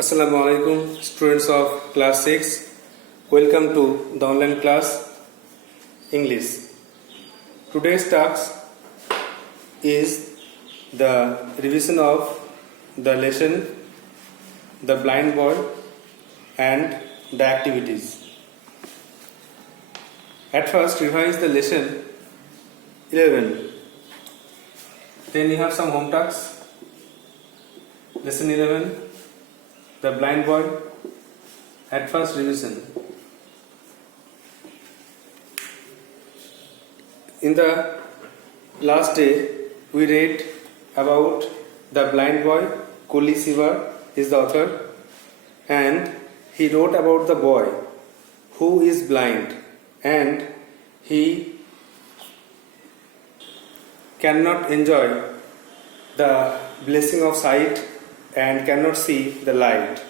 Assalamu alaikum, students of class 6. Welcome to the online class English. Today's task is the revision of the lesson The Blind Boy and the activities. At first, revise the lesson 11. Then you have some home tasks. Lesson 11. The Blind Boy, at first revision. In the last day, we read about the blind boy. Kuli Siva is the author, and he wrote about the boy who is blind and he cannot enjoy the blessing of sight and cannot see the light.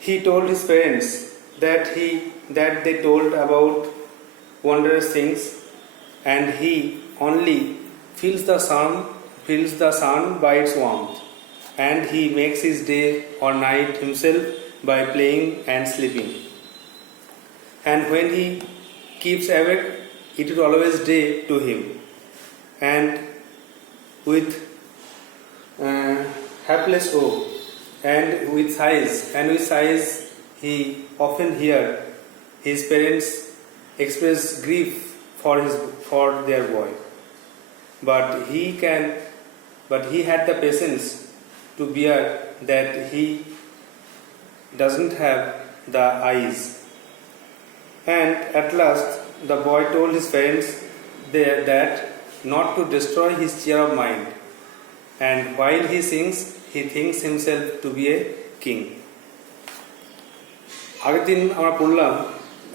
He told his parents that they told about wondrous things, and he only feels the sun by its warmth, and he makes his day or night himself by playing and sleeping. And when he keeps awake, it is always day to him, and with helpless hope, and with sighs he often hear his parents express grief for their boy, but he had the patience to bear that he doesn't have the eyes. And at last the boy told his parents that not to destroy his cheer of mind, and while he sings, he thinks himself to be a king. আগের দিন আমরা পড়লাম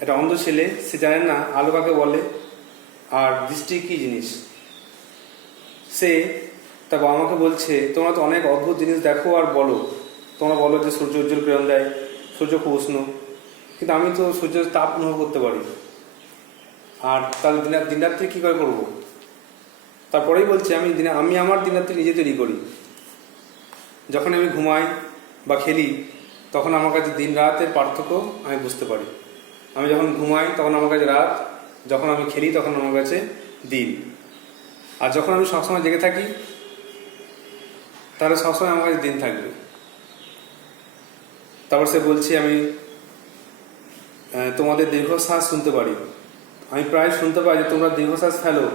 একটা অন্ধ ছেলে, সে জানে না আলো কাকে বলে আর দৃষ্টি কি জিনিস। সে তার বাবা মাকে বলছে, তোমরা তো অনেক অদ্ভুত জিনিস দেখো আর বলো, তোমরা বলো যে সূর্য উজ্জ্বল কিরণ দেয়, সূর্য খুব উষ্ণ, কিন্তু আমি তো সূর্যের তাপ অনুভব করতে পারি, আর তাহলে দিনরাত্রি কী করে করবো? তারপরেই বলছে, আমি আমার দিনরাত্রি নিজে তৈরি করি। যখন আমি ঘুমাই বা খেলি, তখন আমার কাছে দিন রাতের পার্থক্য আমি বুঝতে পারি। আমি যখন ঘুমাই তখন আমার কাছে রাত, যখন আমি খেলি তখন আমার কাছে দিন। আর যখন আমি সবসময় জেগে থাকি, তাহলে সবসময় আমার কাছে দিন থাকবে। তারপর সে বলছে, আমি তোমাদের দীর্ঘশ্বাস শুনতে পারি। আমি প্রায় শুনতে পাই যে তোমরা দীর্ঘশ্বাস ফেলো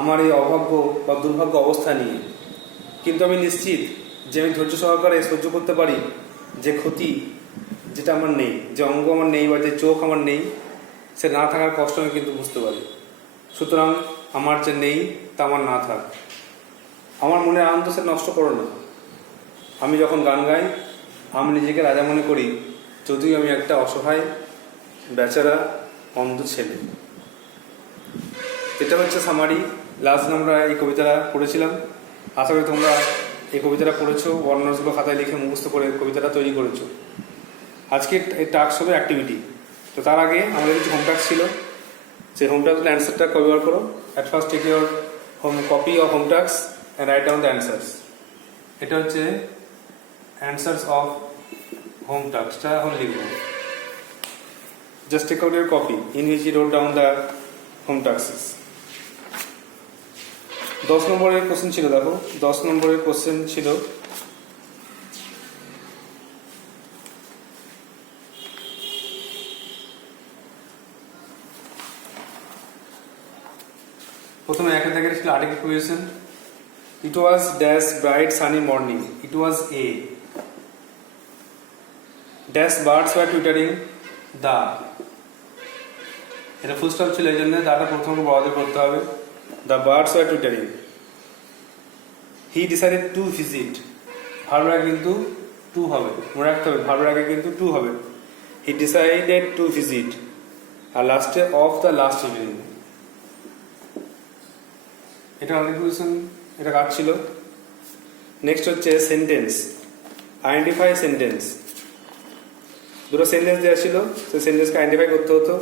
আমার এই অভাগ্য বা দুর্ভাগ্য অবস্থা নিয়ে, কিন্তু আমি নিশ্চিত যে আমি ধৈর্য সহকারে সহ্য করতে পারি যে ক্ষতি যেটা আমার নেই, যে অঙ্গ আমার নেই বা যে চোখ আমার নেই, সে না থাকার কষ্ট আমি কিন্তু বুঝতে পারি। সুতরাং আমার যে নেই তা আমার না থাক, আমার মনের আনন্দ সে নষ্ট করো না। আমি যখন গান গাই, আমি নিজেকে রাজা মনে করি, যদিও আমি একটা অসহায় বেচারা অন্ধ ছেলে। এটা হচ্ছে সামারি। লাস্ট আমরা এই কবিতাটা পড়েছিলাম। আশা করি তোমরা এই কবিতাটা পড়েছো, বর্ণনাগুলো খাতায় লিখে মুখস্থ করে কবিতাটা তৈরি করেছো। আজকে এই টাস্ক হবে অ্যাক্টিভিটি। তো তার আগে আমাদের কিছু হোম টাস্ক ছিল, সেই হোম টাস্কগুলো অ্যান্সারটা কভার করো। At first take your home copy of home task and write down the answers. এটা হচ্ছে অ্যান্সার্স অফ হোম টাস্কটা এখন লিখব। Just take out your copy in which you wrote down the home tasks. 10 নম্বরের question ছিল, দেখো 10 নম্বরের question ছিল, প্রথমে একে থেকে ছিল article question. It was dash bright sunny morning, it was a dash birds were twittering the. এটা ফুল স্টপ ছিল, এই জন্য দাটা প্রথমে বড়দের করতে হবে। The birds were twittering. He decided to visit. ভার্বের আগে কিন্তু টু হবে, মনে রাখতে হবে ভার্বের আগে কিন্তু টু হবে। He decided to visit. আর লাস্টে অফ দ্য লাস্ট ইভিনিং। এটা অনেক কোয়েশ্চেন, এটা কাট ছিল। নেক্সট হচ্ছে সেন্টেন্স, আইডেন্টিফাই সেন্টেন্স। দুটো সেন্টেন্স দেওয়া ছিল, সেই সেন্টেন্সকে আইডেন্টিফাই করতে হতো।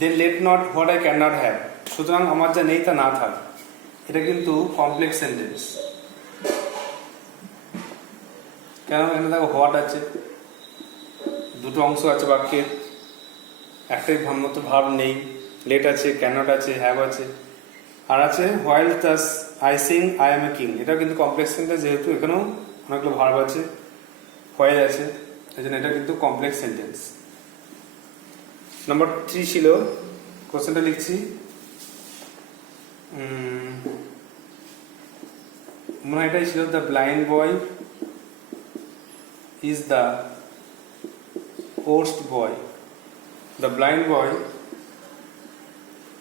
They let not what I can not have, সুতরাং আমার যা নেই তা না থাক। এটা কিন্তু কমপ্লেক্স সেন্টেন্স। কেন এখানে দেখো হোয়াট আছে, দুটো অংশ আছে বাক্যের, একটাই ভাবমতো ভাব নেই। লেট আছে, ক্যানট আছে, হ্যাভ আছে, আর আছে while Das I sing I M a king. এটাও কিন্তু কমপ্লেক্স সেন্টেন্স, যেহেতু এখানেও অনেকগুলো ভার্ব আছে, হোয়াইল আছে, এই জন্য এটা কিন্তু কমপ্লেক্স সেন্টেন্স। নাম্বার 3 ছিল, কোশ্চেনটা লিখছি, মনে হয় এটাই ছিল, the blind boy is the worst boy. The blind boy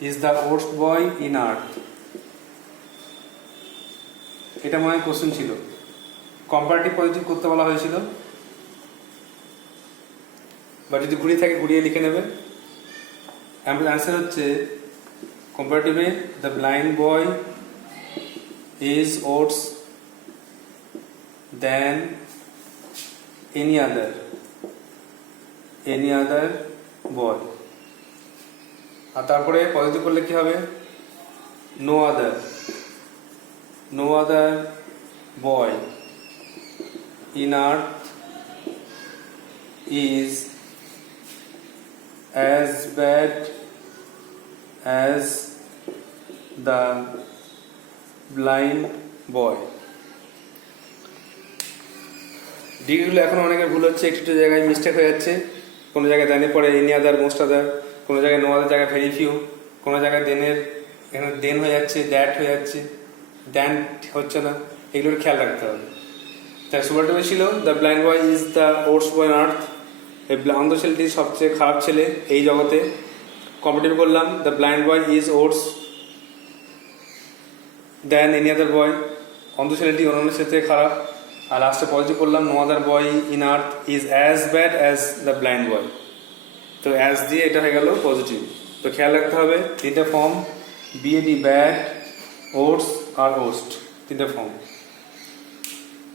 is the worst boy in earth. এটা মনে হয় কোশ্চেন ছিল, কম্পারেটিভ পজিটিভ করতে বলা হয়েছিল, বা যদি ঘুরিয়ে থাকে ঘুরিয়ে লিখে নেবে। অ্যান্সার হচ্ছে কম্পারেটিভে the blind boy is worse than any other boy. আর তারপরে পজিটিভ করলে কি হবে, no other boy in earth is as bad as the blind boy. ডিগ্রিগুলো এখন অনেকের ভুল হচ্ছে, একটু জায়গায় মিস্টেক হয়ে যাচ্ছে, কোনো জায়গায় দেনে পড়ে এনি আদার, মোস্ট আদার, কোনো জায়গায় নো আদার জায়গায় ভেরি ফিউ, কোনো জায়গায় দেনের এখানে দেন হয়ে যাচ্ছে, দ্যাট হয়ে যাচ্ছে, দ্যান হচ্ছে না, এগুলোর খেয়াল রাখতে হবে। তাই সুপারটিভে ছিল the blind boy is the worst boy on earth, এই অন্ধ ছেলেটি সবচেয়ে খারাপ ছেলে এই জগতে। কম্পারেটিভ করলাম the blind boy is worse than any other boy, অন্ধ ছেলেটি অন্যান্য ছেলে থেকে খারাপ। আর লাস্টে পজিটিভ করলাম no other boy in earth is as bad as the blind boy. তো অ্যাজ দিয়ে এটা হয়ে গেল পজিটিভ। তো খেয়াল রাখতে হবে তিনটা ফর্ম, বিএডি ব্যাড, ওটস আর ওস্ট, তিনটা ফর্ম।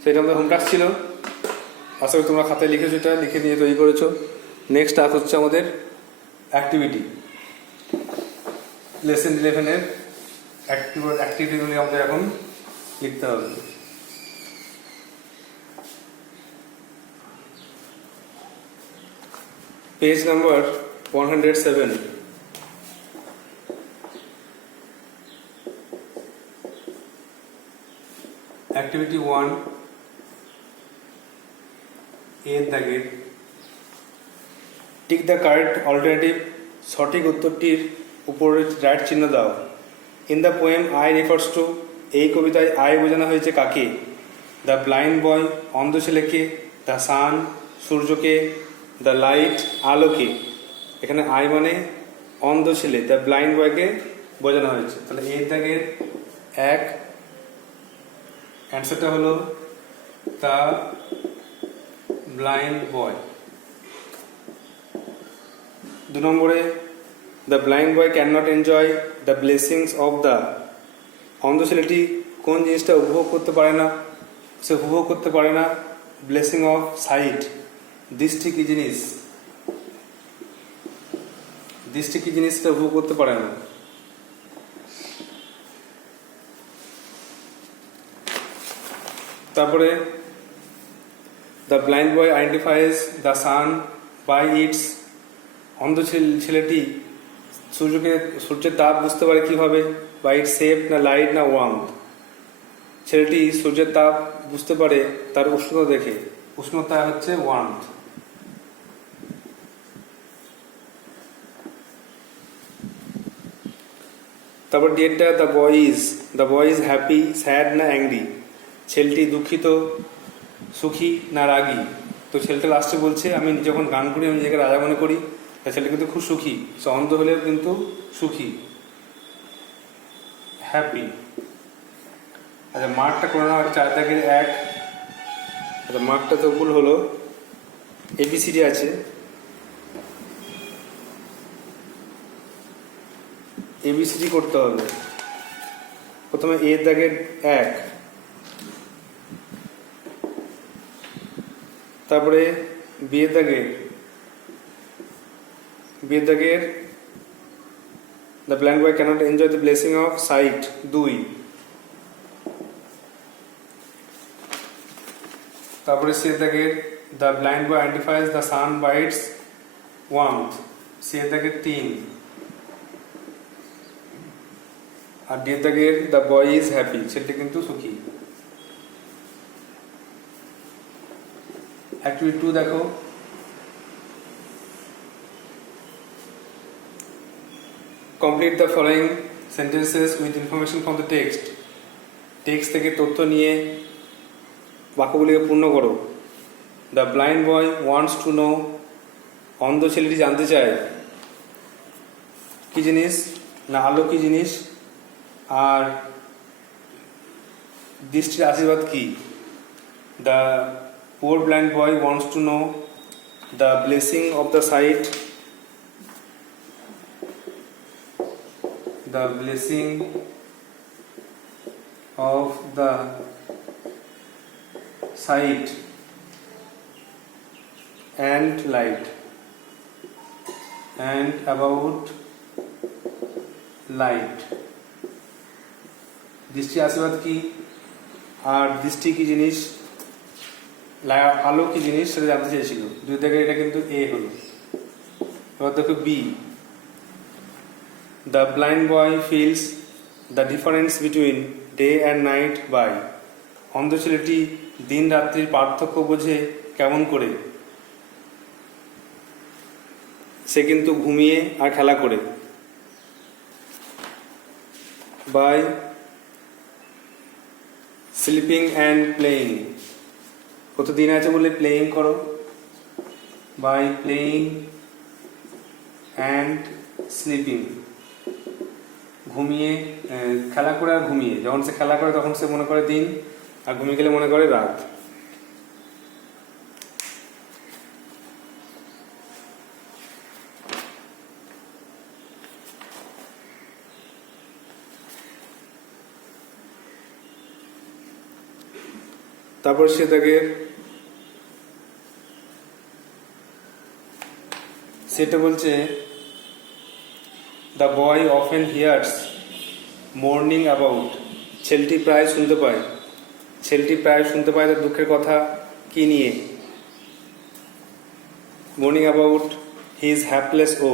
সেটা আমাদের হোমটাস্ক ছিল, আশা করি তোমরা খাতায় লিখেছো, এটা লিখে নিয়ে তৈরি করেছো। নেক্সট টাস্ক হচ্ছে আমাদের অ্যাক্টিভিটি, লেসন 11-এর অ্যাক্টিভিটিগুলি আমাদের এখন লিখতে হবে। Page number 107। অ্যাক্টিভিটি 1 এর দাগের টিক দ্য কারেক্ট অল্টারনেটিভ, সঠিক উত্তরটির উপরে রাইট চিহ্ন দাও। In the poem I refers to, এই কবিতায় আই বোঝানো হয়েছে কাকে? দ্য ব্লাইন্ড বয় অন্ধ ছেলেকে, দ্য সান সূর্যকে, দ্য লাইট আলোকে। এখানে আই মানে অন্ধ ছেলে, দ্য ব্লাইন্ড বয়কে বোঝানো হয়েছে। তাহলে এর দাগের 1 অ্যান্সারটা হলো দ্য ব্লাইন্ড বয়। 2 নম্বরে the blind boy can not enjoy the blessings of the, অন্ধ ছেলেটি কোন জিনিসটা উপভোগ করতে পারে না? সে উপভোগ করতে পারে না ব্লেসিং অফ সাইট, দৃষ্টি কি জিনিস, দৃষ্টি কি জিনিসটা উপভোগ করতে পারে না। তারপরে the blind boy identifies the sun by its, অন্ধ ছেলেটি সূর্যের তাপ বুঝতে পারে কিভাবে? বাই ইটস শেপ না লাইট না ওয়ার্মথ। ছেলেটি সূর্যের তাপ বুঝতে পারে তার উষ্ণতা দেখে, উষ্ণতা হচ্ছে ওয়ার্মথ। তারপর ডিয়েটটা the boy is happy sad না অ্যাংরি, ছেলেটি দুঃখিত সুখী না রাগী। তো ছেলেটা লাস্টে বলছে আমি যখন গান করি আমি নিজেকে রাজা মনে করি, ছেলে কিন্তু খুব সুখী, সে অন্ধ হলেও কিন্তু সুখী, হ্যাপি। আচ্ছা মার্কটা করে নেওয়া 4 দাগের 1। আচ্ছা মার্কটা তো ভুল হলো, এবিসিডি আছে, এবিসিডি করতে হবে। প্রথমে এর দাগের 1, তারপরে বিয়ের দাগের the blind boy cannot enjoy the blessing of sight 2। তারপরে সে দাগের the blind boy identifies the sun by its warmth, C দাগের 3। আর ডি দাগের দ্য বয় ইজ হ্যাপি, ছেলেটি কিন্তু সুখী। অ্যাক্টিভিটি 2 দেখো, complete the following sentences with information from the text. Text থেকে তথ্য নিয়ে বাক্যগুলিকে পূর্ণ করো। The blind boy wants to no, অন্ধ ছেলেটি জানতে চায় কি জিনিস না আলো কি জিনিস, আর দৃষ্টির আশীর্বাদ কি। The poor blind boy wants to know the blessing of the sight, the blessing of the sight and light, and about light. দৃষ্টি আশীর্বাদ কি আর দৃষ্টি কি জিনিস, আলো কি জিনিস সেটা জানতে চেয়েছিল। দুই থেকে এটা কিন্তু এ হলো। এবার দেখো B, the blind boy feels the difference between day and night by, অন্ধ ছেলেটি দিন রাত্রির পার্থক্য বোঝে কেমন করে, সে কিন্তু ঘুমিয়ে আর খেলা করে। by sleeping and playing, কত দিন আছে বলে প্লেয়িং করো, by playing and sleeping, ঘুমিয়ে খেলা করে আর ঘুমিয়ে, যখন সে খেলা করে তখন সে মনে করে দিন, আর ঘুমিয়ে গেলে মনে করে রাত। তারপর সে তাকে সেটা বলছে the boy often here's morning about, ছেলেটি প্রায় শুনতে পায়, ছেলেটি প্রায় শুনতে পায় তার দুঃখের কথা কি নিয়ে, মর্নিং অ্যাবাউট হিজ হ্যাপলেস ও,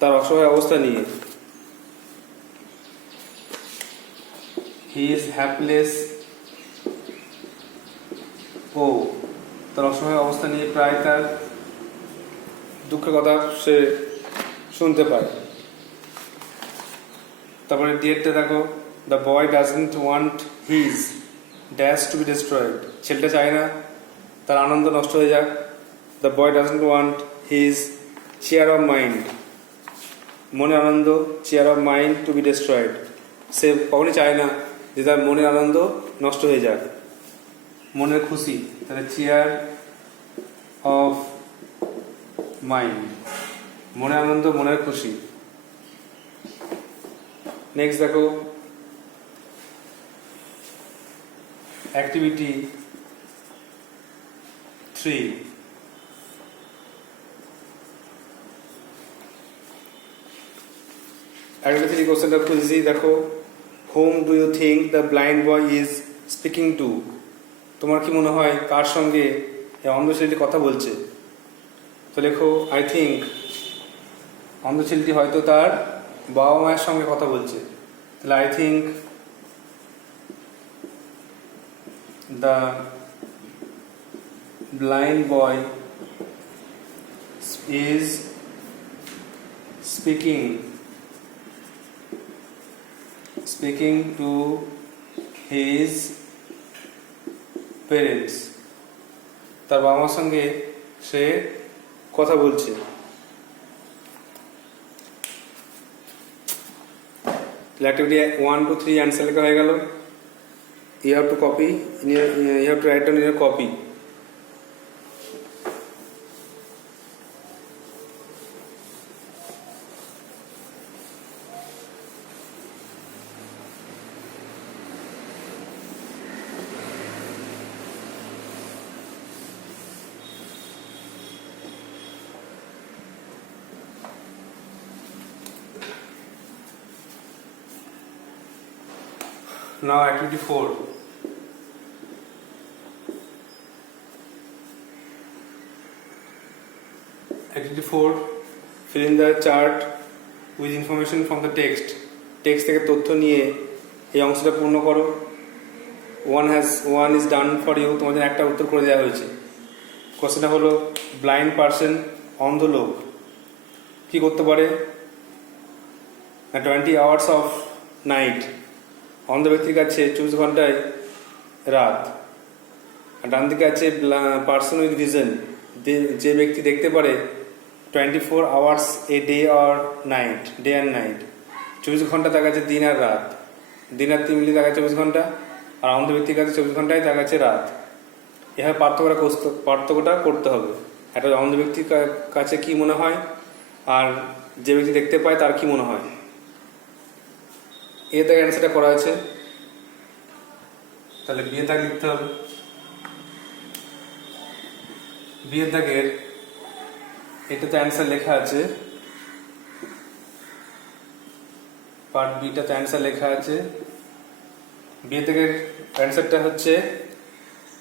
তার অসহায় অবস্থা নিয়ে। হিজ হ্যাপলেস ও, তার অসহায় অবস্থা নিয়ে প্রায় তার দুঃখের কথা সে শুনতে পায়। তারপরে ডিএডটা দেখো, the boy doesn't want his dash to be destroyed, ছেলেটা চায় না তার আনন্দ নষ্ট হয়ে যাক। The boy doesn't want his cheer of mind, মনের আনন্দ, cheer of mind to be destroyed, সে কখনই চায় না যে তার মনের আনন্দ নষ্ট হয়ে যাক। মনের খুশি, তাহলে চেয়ার অফ মাইন্ড, মনের আনন্দ, মনের খুশি। নেক্সট দেখো অ্যাক্টিভিটি 3, অ্যাক্টিভিটি 3 কোশ্চেনটা খুব ইজি। দেখো, whom do you think the blind boy is speaking to, তোমার কি মনে হয় কার সঙ্গে এই অন্ধ ছেলেটি কথা বলছে। তো লেখো আই থিঙ্ক, অন্ধ ছেলেটি হয়তো তার বাবা মায়ের সঙ্গে কথা বলছে, তাহলে I think the blind boy is speaking to his parents, তার বাবা মার সঙ্গে সে কথা বলছে। অ্যাক্টিভিটি 1 to 3 অ্যান্সার লেখা হয়ে গেল। You have to copy, you have to write down in your copy. Now activity 4. Activity 4, fill in the chart with information from the text. Text থেকে তথ্য নিয়ে এই অংশটা পূর্ণ করো। one is done for you, তোমাদের একটা উত্তর করে দেওয়া হয়েছে। কোশ্চেনটা হলো ব্লাইন্ড পারসন, অন্ধ লোক কি করতে পারে? 20 hours of night, অন্ধ ব্যক্তির কাছে 24 ঘন্টায় রাত। ডান দিকে আছে পারসন উইথ ভিজন, যে ব্যক্তি দেখতে পারে 24 hours a day or night, day and night, 24 ঘন্টা তার কাছে দিন আর রাত, দিন আর তিন মিলিয়ে তার কাছে 24 ঘন্টা, আর অন্ধ ব্যক্তির কাছে 24 ঘন্টায় তার কাছে রাত। এভাবে পার্থক্যটা করতে হবে। একটা অন্ধ ব্যক্তির কাছে কি মনে হয় আর যে ব্যক্তি দেখতে পায় তার কি মনে হয়, এতে অ্যান্সারটা করা আছে। তাহলে বিয়ের দাগ লিখতে হবে। বিয়ের দাগের এটাতে অ্যান্সার লেখা আছে, পার্ট বিটাতে অ্যান্সার লেখা আছে। বিয়ের দাগের অ্যান্সারটা হচ্ছে,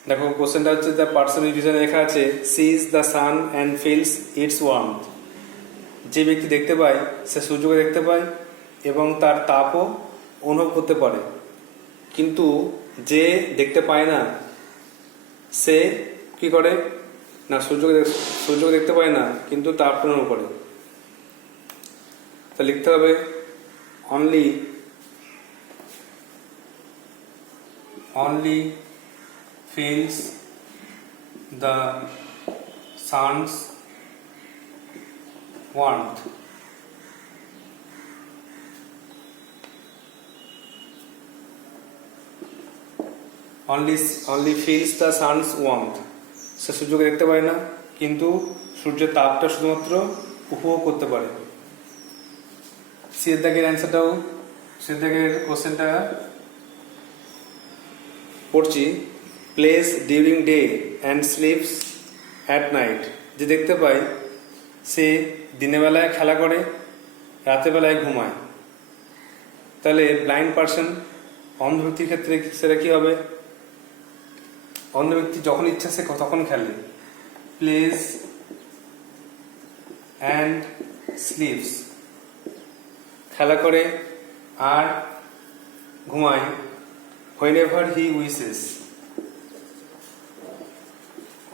দেখো কোশ্চেনটা হচ্ছে দ্য পার্সন উইথ ভিশন লেখা আছে sees the sun and feels its warmth. যে ব্যক্তি দেখতে পায় সে সূর্যকে দেখতে পায় এবং তার তাপও অনুভব করতে পারে, কিন্তু যে দেখতে পায় না সে কি করে না, সূর্যকে দেখতে পায় না কিন্তু তাপটা অনুভব করে। তা লিখতে হবে only feels the sun's warmth. Only feels the sun's warmth. সে সূর্যকে দেখতে পারে না কিন্তু সূর্যের তাপটা শুধুমাত্র উপভোগ করতে পারে। সিয়ের দাগের অ্যান্সারটাও, সিয়ের দাগের কোশ্চেনটা পড়ছি, place during day and sleeps at night. যে দেখতে পায় সে দিনের বেলায় খেলা করে, রাতের বেলায় ঘুমায়। তাহলে ব্লাইন্ড পারসন, অন্ধ ব্যক্তির ক্ষেত্রে সেটা কি হবে? অন্ধ ব্যক্তি যখন ইচ্ছা সে তখন খেলে, প্লেস অ্যান্ড স্লিপস, খেলা করে আর ঘুমায়, whenever he wishes,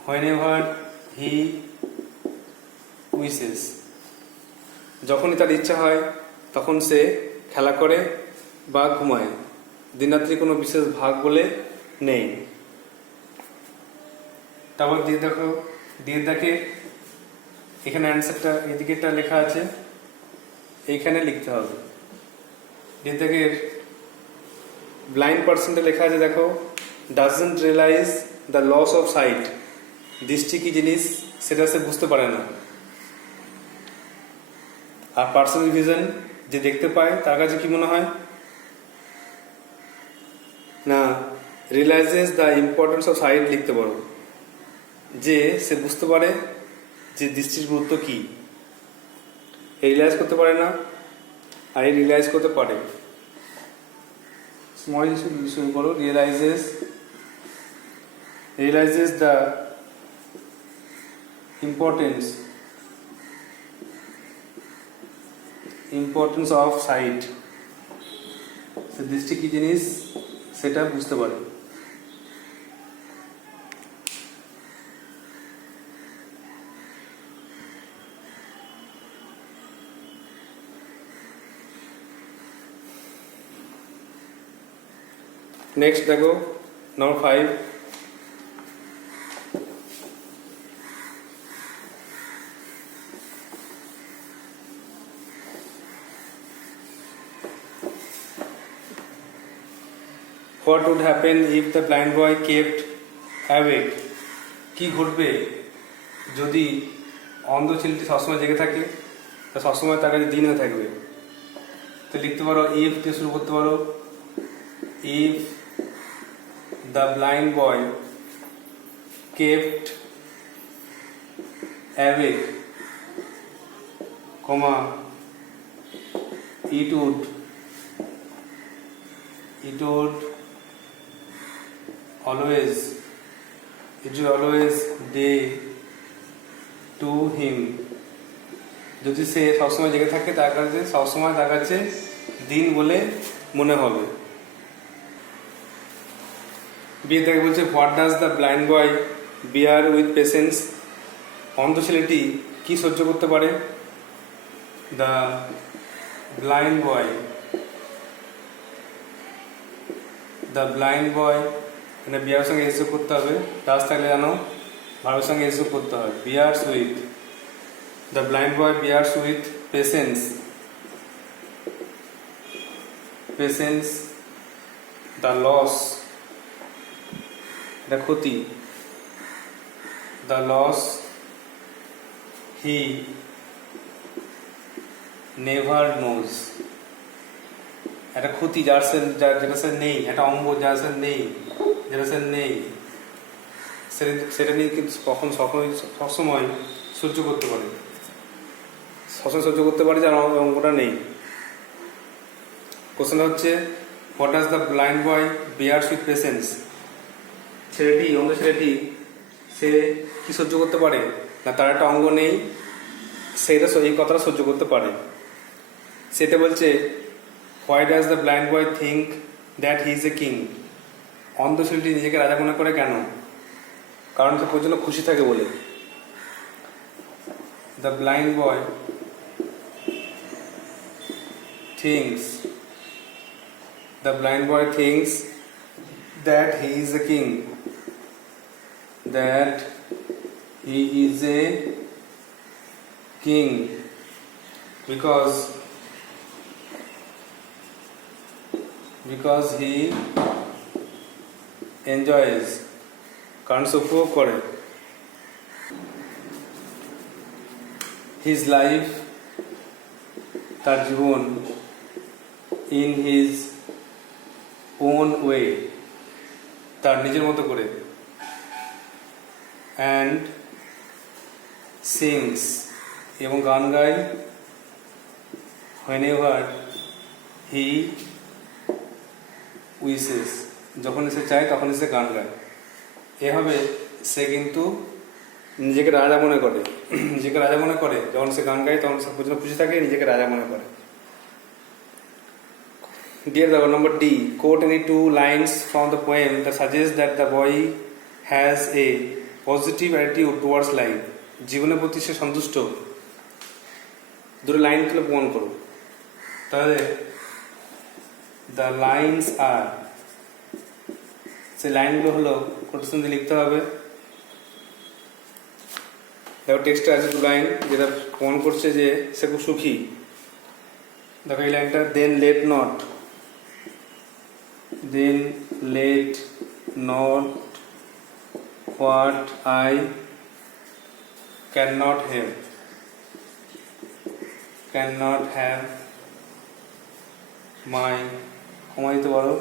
whenever he wishes, যখনই তার ইচ্ছা হয় তখন সে খেলা করে বা ঘুমায়। দিনরাত্রি কোনো বিশেষ ভাগ বলে নেই। তারপর দিয়ে দেখো, দিয়ে দেখে এখানে অ্যান্সারটা এদিকে একটা লেখা আছে, এইখানে লিখতে হবে। দিয়ে দেখে ব্লাইন্ড পার্সনটা লেখা আছে, দেখো doesn't realise the loss of sight, দৃষ্টি কি জিনিস সেটা সে বুঝতে পারে না। আর পার্সোনাল ভিশন, যে দেখতে পায় তার কাছে কি মনে হয় না, realises the importance of sight লিখতে পারো, যে সে বুঝতে পারে যে দৃষ্টির গুরুত্ব কি। রিয়েলাইজ করতে পারে না আর রিয়েলাইজ করতে পারে। স্মল শুরু করো, realises the importance of sight, সে দৃষ্টি কি জিনিস সেটা বুঝতে পারে। নেক্সট দেখো নম্বর 5, what would happen if the blind boy kept awake? কি ঘটবে যদি অন্ধ ছেলেটি সবসময় জেগে থাকে, তা সবসময় তার কাছে দিন হয়ে থাকবে। তো লিখতে পারো, ইফ দিয়ে শুরু করতে পারো, if the blind boy kept awake, comma, it would always day to him যদি সে সবসময় জেগে থাকে তার কাছে সবসময় তার কাছে দিন বলে মনে হবে। বিয়ে থেকে বলছে what does the blind boy beer with patience. অন্ধ ছেলেটি কি সহ্য করতে পারে? দ্য ব্লাইন্ড বয় মানে বিয়ার সঙ্গে এসযোগ করতে হবে। ডাজ থাকলে জানো ভার্বের সঙ্গে এসযোগ করতে হয়। Bears with, the blind boy bears with patience the loss, the ক্ষতি, the loss he never knows. একটা ক্ষতি যেটা সে নেই, একটা অঙ্গ যার সে নেই, যেটা সে নেই সেটা নিয়ে কিন্তু সবসময় সহ্য করতে পারে, সবসময় সহ্য করতে পারে যার অঙ্গটা নেই। কোশ্চেনটা হচ্ছে what does the blind boy bears with patience. অন্ধ ছেলেটি সে কি সহ্য করতে পারে? না তার একটা অঙ্গ নেই, সেটা এই কথাটা সহ্য করতে পারে। সেটা বলছে why does the blind boy think that he is a king. অন্ধ ছেলেটি নিজেকে রাজা মনে করে কেন? কারণ সে প্রচন্ড খুশি থাকে বলে। The blind boy thinks that he is a king, because he enjoys, কারণ সে উপভোগ করে, his life, তার জীবন, in his own way, তার নিজের মতো করে, and sings, এবং গান গায়, whenever he wishes, যখন সে চায় তখন সে গান গায়। এভাবে সে কিন্তু নিজেকে রাজা মনে করে, যখন সে গান গায় তখন সে প্রচন্ড খুশি থাকে, নিজেকে রাজা মনে করে। Dear the number D, quote any two lines from the poem that suggest that the boy has a positive attitude towards life. জীবনের প্রতি সে সন্তুষ্ট। দুটো লাইন তুলে প্রমাণ করো। তাহলে the lines are, সেই লাইনগুলো হলো কোটেশন দিয়ে লিখতে হবে। দেখো টেক্সটে আছে দু লাইন যেটা প্রমাণ করছে যে সে খুব সুখী। দেখো এই লাইনটা, then let not what I cannot have my, দিতে পারো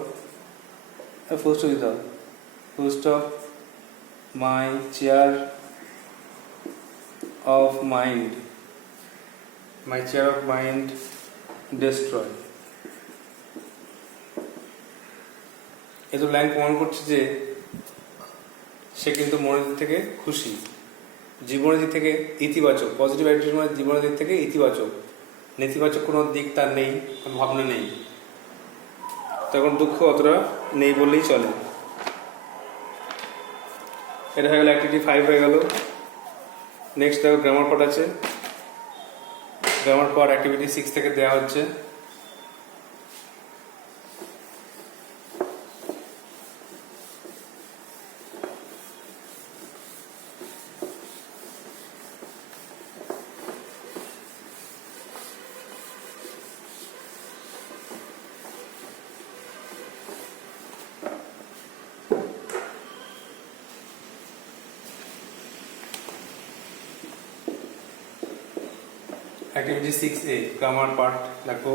ফুলস্টপ দিতে হবে, full stop my chair of mind destroy। এই তো লাইন প্রমাণ করছে যে সে কিন্তু মনের দিক থেকে খুশি, জীবনের দিক থেকে ইতিবাচক। পজিটিভ অ্যাটিটিউড মানে জীবনের দিক থেকে ইতিবাচক, নেতিবাচক কোনো দিক তার নেই, কোনো ভাবনা নেই, তখন দুঃখ অতটা নেই বললেই চলে। এটা হয়ে গেল অ্যাক্টিভিটি 5 হয়ে গেল। নেক্সট দেখো গ্রামার পার্ট আছে। গ্রামার পার্ট অ্যাক্টিভিটি 6 থেকে দেওয়া হচ্ছে। Activity 6A, grammar part দেখো।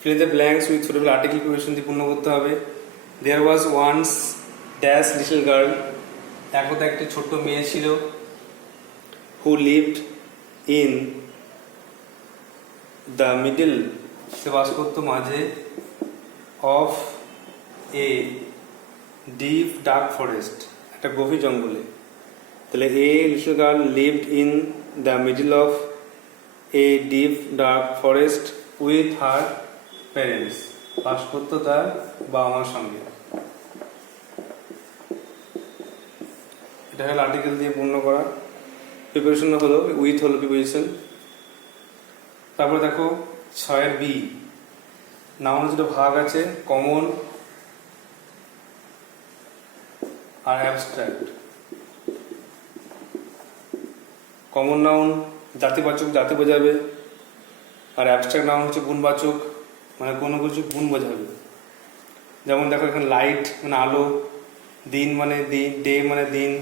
fill in the blanks with suitable article preposition দিয়ে পূর্ণ করতে হবে। There was once dash little girl, একদা একটি ছোট্ট মেয়ে ছিল, who lived in the middle, সে বাস করতো মাঝে, of a deep dark forest, একটা গভীর জঙ্গলে। তাহলে a little girl lived in the middle of a deep dark forest with her parents, বাস করতো তার বাবা মার সঙ্গে। এটা হলো আর্টিকেল দিয়ে পূর্ণ করা। প্রিপারেশন হলো উইথ হলো প্রিপারেশন। তারপরে দেখো 6 বি, নাউন দুটো ভাগ আছে, কমন আর অ্যাবস্ট্রাক্ট। কমন নাউন জাতিবাচক, জাতি বোঝাবে, আর অ্যাবস্ট্রাক্ট নাউন হচ্ছে গুণবাচক, মানে কোনো কিছু গুণ বোঝাবে। যেমন দেখো এখানে লাইট মানে আলো, দিন মানে দিন, ডে মানে দিন,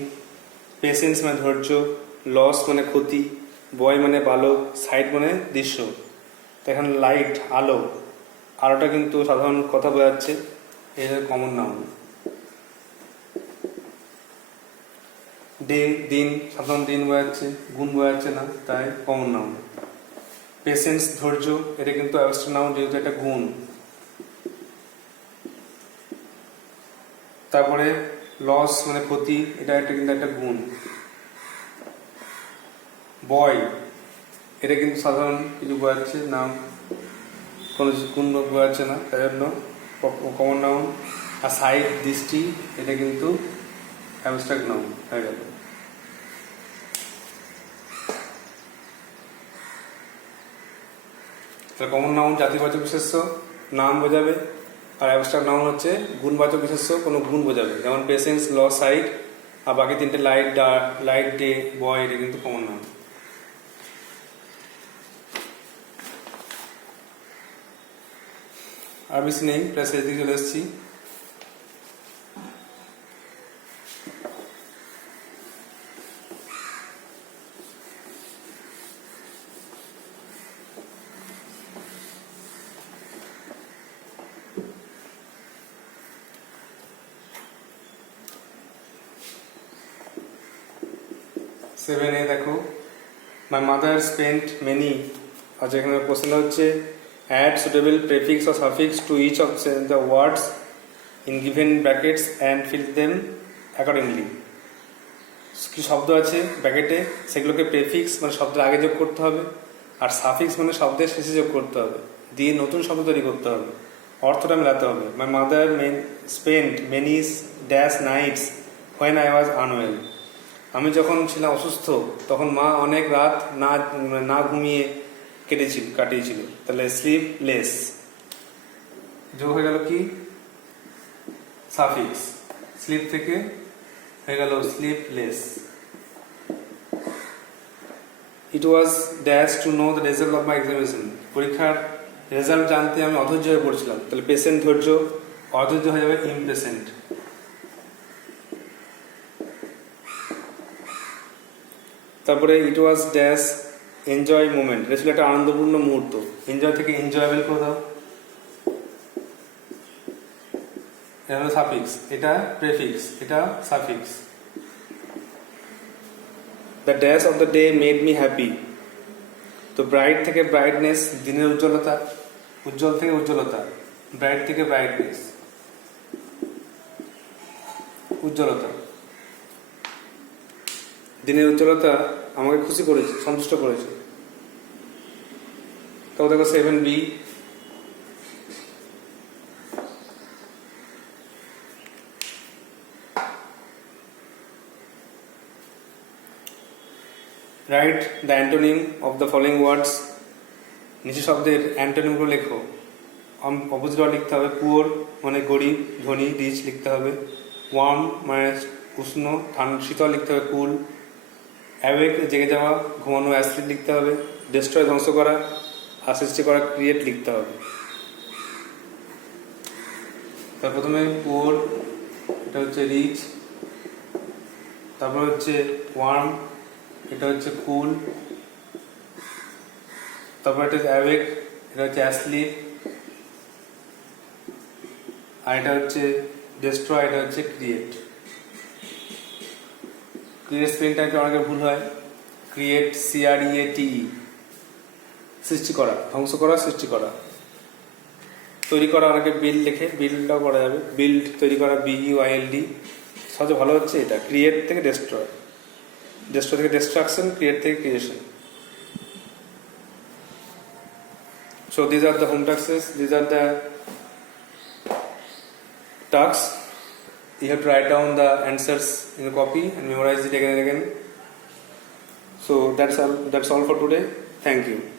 পেশেন্স মানে ধৈর্য, লস মানে ক্ষতি, বয় মানে বালক, সাইট মানে দৃশ্য। তো এখানে লাইট আলো, আলোটা কিন্তু সাধারণ কথা বোঝাচ্ছে, এই কমন নাউন। ডে দিন, সাধারণ দিন বোঝাচ্ছে, গুণ বোঝাচ্ছে না, তাই কমন নাউন। পেশেন্স ধৈর্য, এটা কিন্তু অ্যাবস্ট্রাক্ট নাউন যেহেতু এটা গুণ। তারপরে লস মানে ক্ষতি, এটা কিন্তু একটা গুণ। বয়, এটা কিন্তু সাধারণ কিছু বোঝাচ্ছে, নাম কোনো গুণ বোঝাচ্ছে না, তাই জন্য কমন নাউন। আর সাইট দৃষ্টি, এটা কিন্তু অ্যাবস্ট্রাক্ট নাউন হয়ে গেল। তাহলে কমন নাউন জাতিবাচক বিশেষ্য, নাম বোঝাবে, আর অ্যাবস্ট্রাক্ট নাউন হচ্ছে গুণবাচক বিশেষ্য, কোনো গুণ বোঝাবে, যেমন পেশেন্স, লস, সাইট। আর বাকি তিনটে লাইট, ডার্ক, লাইট, ডে, বয়, এটা কিন্তু কমন নাউন। আর বেশি নেই, প্রায় শেষ দিকে চলে এসেছি। সেভেন এ দেখো, মাই মাদার স্পেন্ট মেনি, আর যেখানে কোশ্চেন হচ্ছে add suitable prefix or suffix to each of the words in given brackets and fill them accordingly. কি শব্দ আছে ব্র্যাকেটে, সেগুলোকে প্রেফিক্স মানে শব্দের আগে যোগ করতে হবে, আর সাফিক্স মানে শব্দের শেষে যোগ করতে হবে, দিয়ে নতুন শব্দ তৈরি করতে হবে, অর্থটা মেলাতে হবে। My mother spent many dash nights when I was unwell, আমি যখন ছিলাম অসুস্থ তখন মা অনেক রাত না ঘুমিয়ে কাটিয়েছিল। তাহলে স্লিপলেস যোগ হয়ে গেল কি সাফিক্স, স্লিপ থেকে হয়ে গেল sleepless. It was dash two know the result of my examination, পরীক্ষার রেজাল্ট জানতে আমি অধৈর্য হয়ে পড়ছিলাম। তাহলে পেশেন্ট ধৈর্য, অধৈর্য হয়ে যাবে ইমপেশেন্ট। তারপরে ইট ওয়াজ ড্যাশ এনজয় মোমেন্ট, এটা ছিল একটা আনন্দপূর্ণ মুহূর্ত। এনজয় থেকে এনজয়েবল করে দাও, এটা হলো সাফিক্স, এটা প্রেফিক্স, এটা suffix. The dash of the day made me happy, তো ব্রাইট থেকে ব্রাইটনেস, দিনের উজ্জ্বলতা, উজ্জ্বল থেকে উজ্জ্বলতা, ব্রাইট থেকে ব্রাইটনেস, উজ্জ্বলতা। দিনের উজ্জ্বলতা আমাকে খুশি করেছে, সন্তুষ্ট করেছে। তারপর দেখো 7B, write the antonym of the following ওয়ার্ডস, নিচে শব্দের অ্যান্টোনিমগুলো লেখো। অপোজিট ওয়ার্ড লিখতে হবে, পুয়ার মানে গরিব, ধনী, রিচ লিখতে হবে, ওয়ার্ম মানে উষ্ণ, শীতল লিখতে হবে কুল, অ্যাওয়েক জেগে যাওয়া, ঘুমানো, অ্যাসলিপ লিখতে হবে, ডেস্ট্রয় ধ্বংস করা, আর সৃষ্টি করা ক্রিয়েট লিখতে হবে। তার প্রথমে পুয়ার, এটা হচ্ছে রিচ, তারপর হচ্ছে ওয়ার্ম, এটা হচ্ছে কুল, তারপর এটা হচ্ছে অ্যাওয়েক, এটা হচ্ছে অ্যাসলিপ, আর এটা হচ্ছে ডেস্ট্রয়, এটা হচ্ছে ক্রিয়েট। ক্রিয়েট স্পেলিংটা একটু অনেকের ভুল হয়, ক্রিয়েট CREATE, সৃষ্টি করা, ধ্বংস করা, সৃষ্টি করা। তৈরি করা অনেকে বিল্ড লেখে, বিল্ডটাও করা যাবে, বিল্ড তৈরি করা, BUILD। সবচেয়ে ভালো হচ্ছে এটা, ক্রিয়েট থেকে ডেস্ট্রয়, ডেস্ট্রয় থেকে ডিস্ট্রাকশন, ক্রিয়েট থেকে creation. So these are the home taxes, these are the tasks. You have to write down the answers in a copy and memorize it again and again. So that's all for today. Thank you.